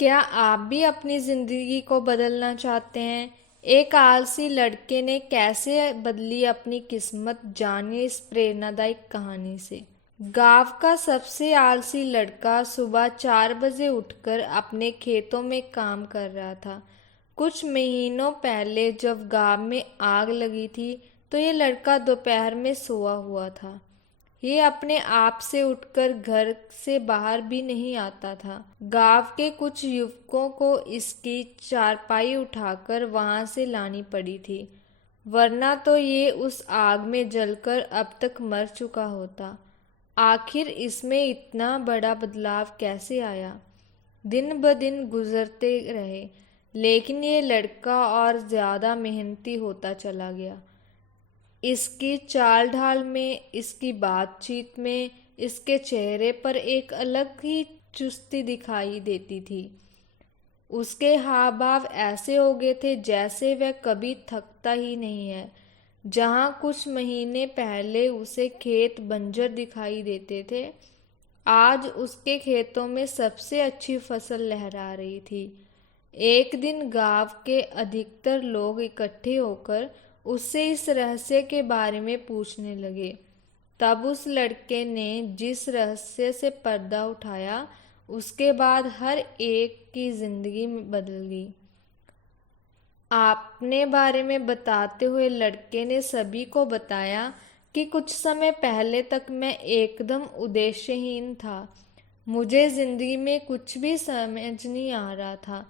क्या आप भी अपनी ज़िंदगी को बदलना चाहते हैं? एक आलसी लड़के ने कैसे बदली अपनी किस्मत, जानिए इस प्रेरणादायक कहानी से। गांव का सबसे आलसी लड़का सुबह 4 बजे उठकर अपने खेतों में काम कर रहा था। कुछ महीनों पहले जब गांव में आग लगी थी, तो ये लड़का दोपहर में सोया हुआ था। ये अपने आप से उठकर घर से बाहर भी नहीं आता था। गांव के कुछ युवकों को इसकी चारपाई उठाकर वहां से लानी पड़ी थी, वरना तो ये उस आग में जलकर अब तक मर चुका होता। आखिर इसमें इतना बड़ा बदलाव कैसे आया? दिन ब दिन गुजरते रहे, लेकिन ये लड़का और ज्यादा मेहनती होता चला गया। इसकी चाल ढाल में, इसकी बातचीत में, इसके चेहरे पर एक अलग ही चुस्ती दिखाई देती थी। उसके हाव भाव ऐसे हो गए थे जैसे वह कभी थकता ही नहीं है। जहाँ कुछ महीने पहले उसे खेत बंजर दिखाई देते थे, आज उसके खेतों में सबसे अच्छी फसल लहरा रही थी। एक दिन गांव के अधिकतर लोग इकट्ठे होकर उससे इस रहस्य के बारे में पूछने लगे। तब उस लड़के ने जिस रहस्य से पर्दा उठाया, उसके बाद हर एक की जिंदगी बदल गई। अपने बारे में बताते हुए लड़के ने सभी को बताया कि कुछ समय पहले तक मैं एकदम उद्देश्यहीन था। मुझे जिंदगी में कुछ भी समझ नहीं आ रहा था।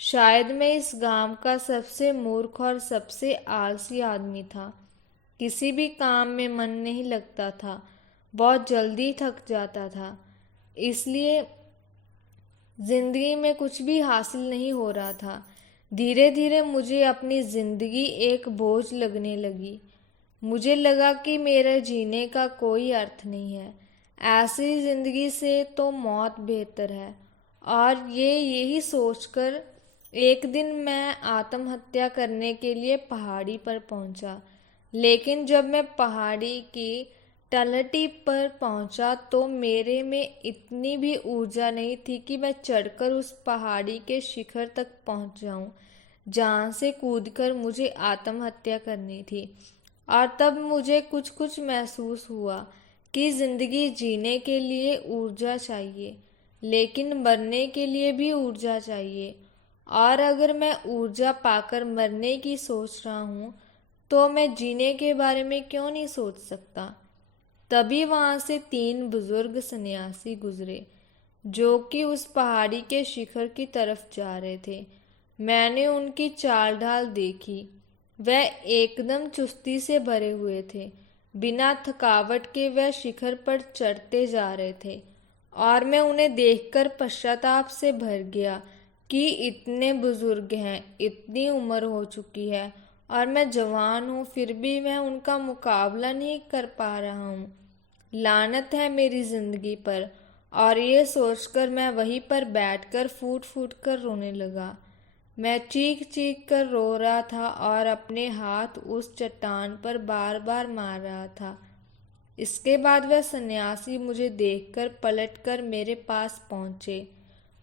शायद मैं इस गांव का सबसे मूर्ख और सबसे आलसी आदमी था। किसी भी काम में मन नहीं लगता था, बहुत जल्दी थक जाता था। इसलिए जिंदगी में कुछ भी हासिल नहीं हो रहा था। धीरे धीरे मुझे अपनी जिंदगी एक बोझ लगने लगी। मुझे लगा कि मेरे जीने का कोई अर्थ नहीं है। ऐसी जिंदगी से तो मौत बेहतर है। और यही सोचकर एक दिन मैं आत्महत्या करने के लिए पहाड़ी पर पहुंचा। लेकिन जब मैं पहाड़ी की तलहटी पर पहुंचा तो मेरे में इतनी भी ऊर्जा नहीं थी कि मैं चढ़कर उस पहाड़ी के शिखर तक पहुंच जाऊं, जहां से कूदकर मुझे आत्महत्या करनी थी। और तब मुझे कुछ कुछ महसूस हुआ कि जिंदगी जीने के लिए ऊर्जा चाहिए, लेकिन मरने के लिए भी ऊर्जा चाहिए। और अगर मैं ऊर्जा पाकर मरने की सोच रहा हूँ, तो मैं जीने के बारे में क्यों नहीं सोच सकता? तभी वहां से 3 बुजुर्ग सन्यासी गुजरे, जो कि उस पहाड़ी के शिखर की तरफ जा रहे थे। मैंने उनकी चाल ढाल देखी। वह एकदम चुस्ती से भरे हुए थे। बिना थकावट के वह शिखर पर चढ़ते जा रहे थे, और मैं उन्हें देखकर पश्चाताप से भर गया कि इतने बुजुर्ग हैं, इतनी उम्र हो चुकी है, और मैं जवान हूँ, फिर भी मैं उनका मुकाबला नहीं कर पा रहा हूँ। लानत है मेरी जिंदगी पर। और ये सोचकर मैं वहीं पर बैठकर फूट फूट कर रोने लगा। मैं चीख चीख कर रो रहा था और अपने हाथ उस चट्टान पर बार बार मार रहा था। इसके बाद वह सन्यासी मुझे देखकर पलटकर मेरे पास पहुंचे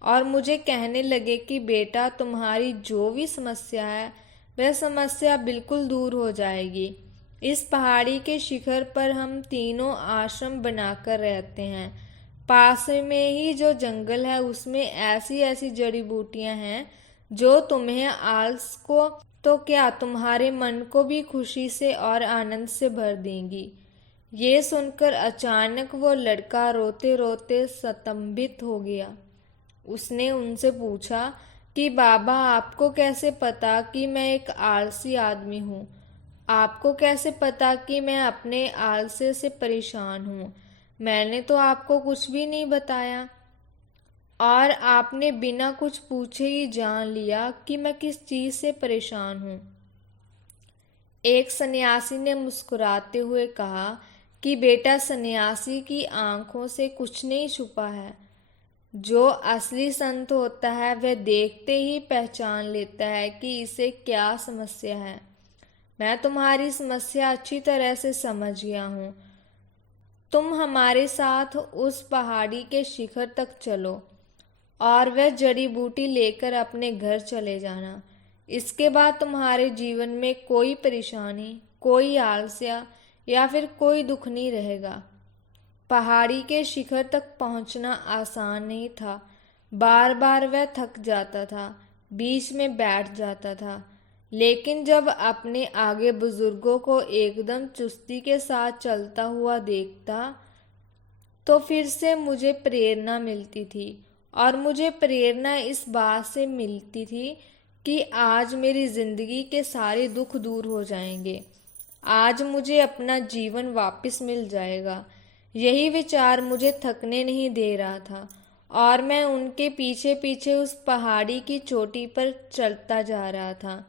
और मुझे कहने लगे कि बेटा, तुम्हारी जो भी समस्या है, वह समस्या बिल्कुल दूर हो जाएगी। इस पहाड़ी के शिखर पर हम तीनों आश्रम बनाकर रहते हैं। पास में ही जो जंगल है, उसमें ऐसी ऐसी जड़ी बूटियां हैं जो तुम्हें आलस को तो क्या, तुम्हारे मन को भी खुशी से और आनंद से भर देंगी। ये सुनकर अचानक वो लड़का रोते रोते स्तंभित हो गया। उसने उनसे पूछा कि बाबा, आपको कैसे पता कि मैं एक आलसी आदमी हूँ? आपको कैसे पता कि मैं अपने आलस्य से परेशान हूँ? मैंने तो आपको कुछ भी नहीं बताया, और आपने बिना कुछ पूछे ही जान लिया कि मैं किस चीज से परेशान हूँ। एक सन्यासी ने मुस्कुराते हुए कहा कि बेटा, सन्यासी की आंखों से कुछ नहीं छुपा है। जो असली संत होता है, वह देखते ही पहचान लेता है कि इसे क्या समस्या है। मैं तुम्हारी समस्या अच्छी तरह से समझ गया हूँ। तुम हमारे साथ उस पहाड़ी के शिखर तक चलो। और वह जड़ी बूटी लेकर अपने घर चले जाना। इसके बाद तुम्हारे जीवन में कोई परेशानी, कोई आलस्य या फिर कोई दुख नहीं रहेगा। पहाड़ी के शिखर तक पहुंचना आसान नहीं था। बार बार वह थक जाता था, बीच में बैठ जाता था, लेकिन जब अपने आगे बुजुर्गों को एकदम चुस्ती के साथ चलता हुआ देखता तो फिर से मुझे प्रेरणा मिलती थी। और मुझे प्रेरणा इस बात से मिलती थी कि आज मेरी जिंदगी के सारे दुख दूर हो जाएंगे, आज मुझे अपना जीवन वापस मिल जाएगा। यही विचार मुझे थकने नहीं दे रहा था और मैं उनके पीछे पीछे उस पहाड़ी की चोटी पर चलता जा रहा था।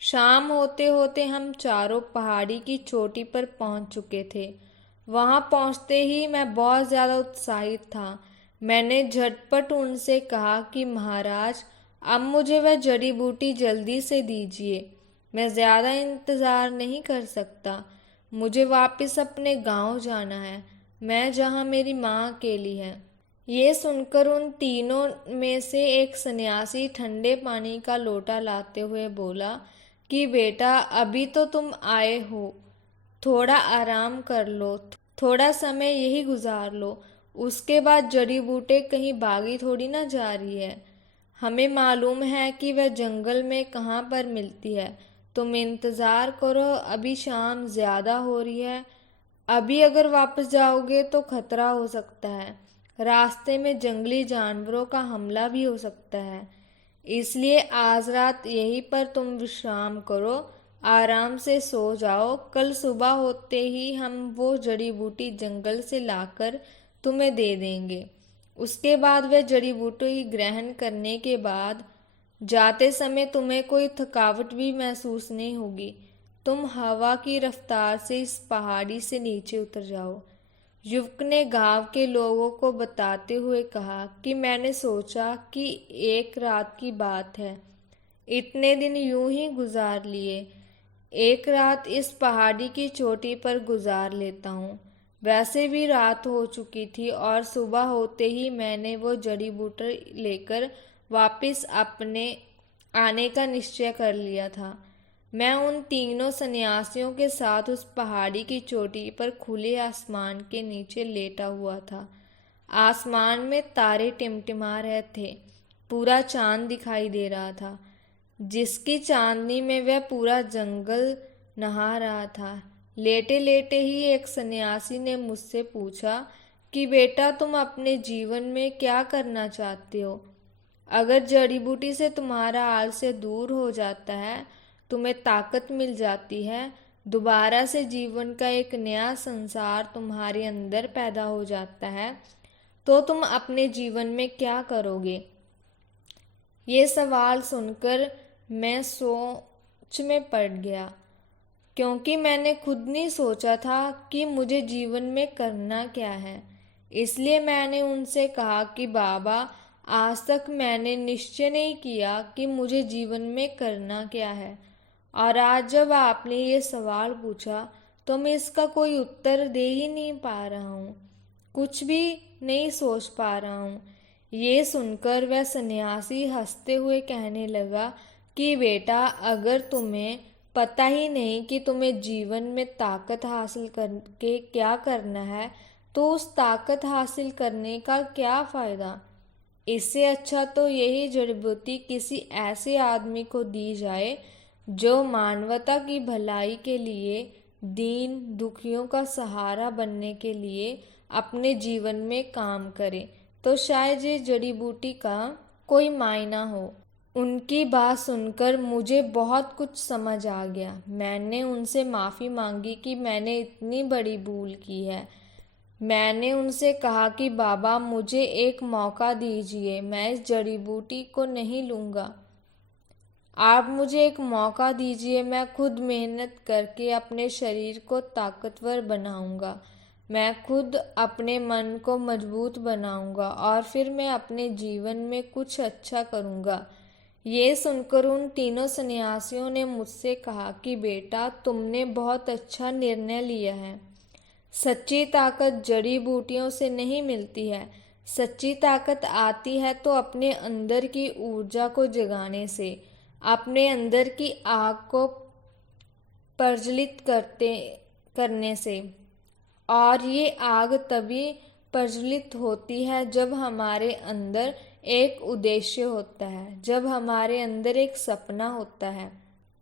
शाम होते होते हम चारों पहाड़ी की चोटी पर पहुंच चुके थे। वहां पहुंचते ही मैं बहुत ज़्यादा उत्साहित था। मैंने झटपट उनसे कहा कि महाराज, अब मुझे वह जड़ी बूटी जल्दी से दीजिए, मैं ज़्यादा इंतज़ार नहीं कर सकता। मुझे वापस अपने गांव जाना है, मैं जहां मेरी माँ अकेली है। ये सुनकर उन तीनों में से एक सन्यासी ठंडे पानी का लोटा लाते हुए बोला कि बेटा, अभी तो तुम आए हो, थोड़ा आराम कर लो, थोड़ा समय यही गुजार लो, उसके बाद जड़ी बूटी कहीं भागी थोड़ी ना जा रही है। हमें मालूम है कि वह जंगल में कहाँ पर मिलती है। तुम इंतज़ार करो, अभी शाम ज़्यादा हो रही है, अभी अगर वापस जाओगे तो खतरा हो सकता है, रास्ते में जंगली जानवरों का हमला भी हो सकता है। इसलिए आज रात यहीं पर तुम विश्राम करो, आराम से सो जाओ। कल सुबह होते ही हम वो जड़ी बूटी जंगल से लाकर तुम्हें दे देंगे। उसके बाद वह जड़ी बूटी ग्रहण करने के बाद जाते समय तुम्हें कोई थकावट भी महसूस नहीं होगी। तुम हवा की रफ्तार से इस पहाड़ी से नीचे उतर जाओ। युवक ने गांव के लोगों को बताते हुए कहा कि मैंने सोचा कि एक रात की बात है, इतने दिन यूं ही गुजार लिए, एक रात इस पहाड़ी की चोटी पर गुजार लेता हूँ। वैसे भी रात हो चुकी थी और सुबह होते ही मैंने वो जड़ी बूटी लेकर वापस अपने आने का निश्चय कर लिया था। मैं उन तीनों सन्यासियों के साथ उस पहाड़ी की चोटी पर खुले आसमान के नीचे लेटा हुआ था। आसमान में तारे टिमटिमा रहे थे, पूरा चांद दिखाई दे रहा था, जिसकी चांदनी में वह पूरा जंगल नहा रहा था। लेटे लेटे ही एक सन्यासी ने मुझसे पूछा कि बेटा, तुम अपने जीवन में क्या करना चाहते हो? अगर जड़ी बूटी से तुम्हारा आलस्य दूर हो जाता है, तुम्हें ताकत मिल जाती है, दोबारा से जीवन का एक नया संसार तुम्हारे अंदर पैदा हो जाता है, तो तुम अपने जीवन में क्या करोगे? ये सवाल सुनकर मैं सोच में पड़ गया, क्योंकि मैंने खुद नहीं सोचा था कि मुझे जीवन में करना क्या है। इसलिए मैंने उनसे कहा कि बाबा, आज तक मैंने निश्चय नहीं किया कि मुझे जीवन में करना क्या है, और आज जब आपने ये सवाल पूछा तो मैं इसका कोई उत्तर दे ही नहीं पा रहा हूँ, कुछ भी नहीं सोच पा रहा हूँ। ये सुनकर वह सन्यासी हंसते हुए कहने लगा कि बेटा, अगर तुम्हें पता ही नहीं कि तुम्हें जीवन में ताकत हासिल करके क्या करना है, तो उस ताकत हासिल करने का क्या फ़ायदा? इससे अच्छा तो यही जड़ी बूटी किसी ऐसे आदमी को दी जाए जो मानवता की भलाई के लिए, दीन दुखियों का सहारा बनने के लिए अपने जीवन में काम करे, तो शायद ये जड़ी बूटी का कोई मायना हो। उनकी बात सुनकर मुझे बहुत कुछ समझ आ गया। मैंने उनसे माफ़ी मांगी कि मैंने इतनी बड़ी भूल की है। मैंने उनसे कहा कि बाबा, मुझे एक मौका दीजिए, मैं इस जड़ी बूटी को नहीं लूँगा। आप मुझे एक मौका दीजिए, मैं खुद मेहनत करके अपने शरीर को ताकतवर बनाऊंगा, मैं खुद अपने मन को मजबूत बनाऊंगा और फिर मैं अपने जीवन में कुछ अच्छा करूंगा। ये सुनकर उन तीनों सन्यासियों ने मुझसे कहा कि बेटा, तुमने बहुत अच्छा निर्णय लिया है। सच्ची ताकत जड़ी बूटियों से नहीं मिलती है, सच्ची ताकत आती है तो अपने अंदर की ऊर्जा को जगाने से, अपने अंदर की आग को प्रज्वलित करने से। और ये आग तभी प्रज्वलित होती है जब हमारे अंदर एक उद्देश्य होता है, जब हमारे अंदर एक सपना होता है।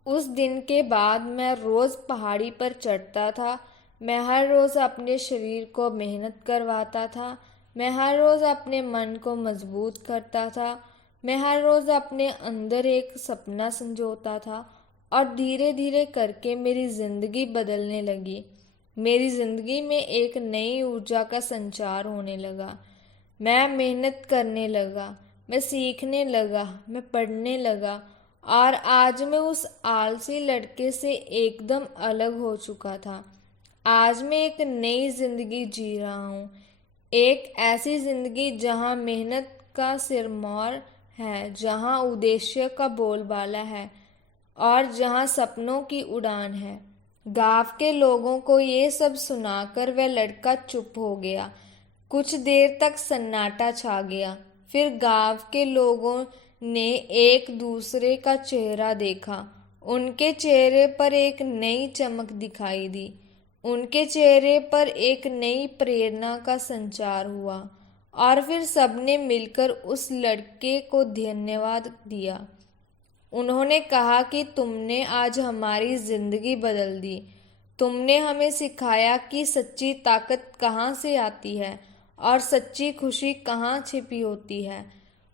उस दिन के बाद मैं रोज़ पहाड़ी पर चढ़ता था, मैं हर रोज़ अपने शरीर को मेहनत करवाता था, मैं हर रोज़ अपने मन को मजबूत करता था, मैं हर रोज़ अपने अंदर एक सपना संजोता था। और धीरे धीरे करके मेरी ज़िंदगी बदलने लगी। मेरी ज़िंदगी में एक नई ऊर्जा का संचार होने लगा। मैं मेहनत करने लगा, मैं सीखने लगा, मैं पढ़ने लगा। और आज मैं उस आलसी लड़के से एकदम अलग हो चुका था। आज मैं एक नई जिंदगी जी रहा हूँ, एक ऐसी जिंदगी जहाँ मेहनत का सिरमौर है, जहाँ उद्देश्य का बोलबाला है और जहाँ सपनों की उड़ान है। गांव के लोगों को ये सब सुनाकर वह लड़का चुप हो गया। कुछ देर तक सन्नाटा छा गया। फिर गांव के लोगों ने एक दूसरे का चेहरा देखा। उनके चेहरे पर एक नई चमक दिखाई दी। उनके चेहरे पर एक नई प्रेरणा का संचार हुआ। और फिर सबने मिलकर उस लड़के को धन्यवाद दिया। उन्होंने कहा कि तुमने आज हमारी जिंदगी बदल दी। तुमने हमें सिखाया कि सच्ची ताकत कहाँ से आती है और सच्ची खुशी कहाँ छिपी होती है।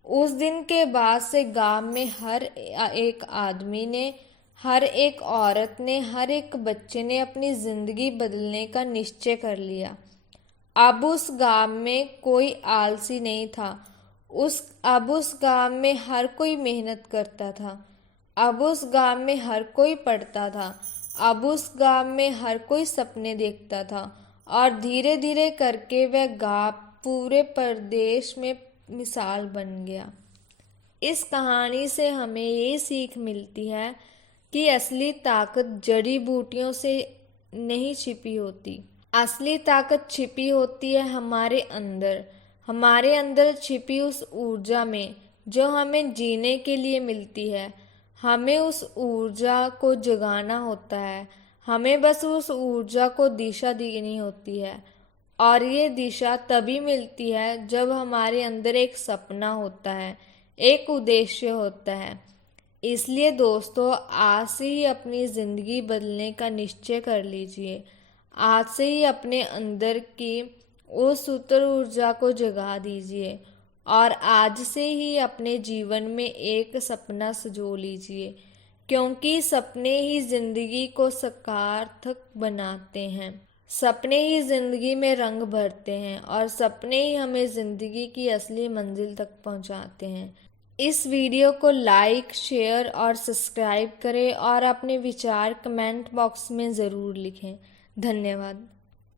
उस दिन के बाद से गांव में हर एक आदमी ने, हर एक औरत ने, हर एक बच्चे ने अपनी जिंदगी बदलने का निश्चय कर लिया। अब उस गांव में कोई आलसी नहीं था। अब उस गांव में हर कोई मेहनत करता था। अब उस गांव में हर कोई पढ़ता था। अब उस गांव में हर कोई सपने देखता था। और धीरे धीरे करके वह गांव पूरे प्रदेश में मिसाल बन गया। इस कहानी से हमें ये सीख मिलती है कि असली ताकत जड़ी बूटियों से नहीं छिपी होती। असली ताकत छिपी होती है हमारे अंदर छिपी उस ऊर्जा में जो हमें जीने के लिए मिलती है। हमें उस ऊर्जा को जगाना होता है। हमें बस उस ऊर्जा को दिशा देनी होती है। और ये दिशा तभी मिलती है जब हमारे अंदर एक सपना होता है, एक उद्देश्य होता है। इसलिए दोस्तों, आज से ही अपनी ज़िंदगी बदलने का निश्चय कर लीजिए। आज से ही अपने अंदर की उस सुतर ऊर्जा को जगा दीजिए और आज से ही अपने जीवन में एक सपना सजो लीजिए, क्योंकि सपने ही जिंदगी को सार्थक बनाते हैं। सपने ही जिंदगी में रंग भरते हैं और सपने ही हमें जिंदगी की असली मंजिल तक पहुंचाते हैं। इस वीडियो को लाइक, शेयर और सब्सक्राइब करें और अपने विचार कमेंट बॉक्स में ज़रूर लिखें। धन्यवाद।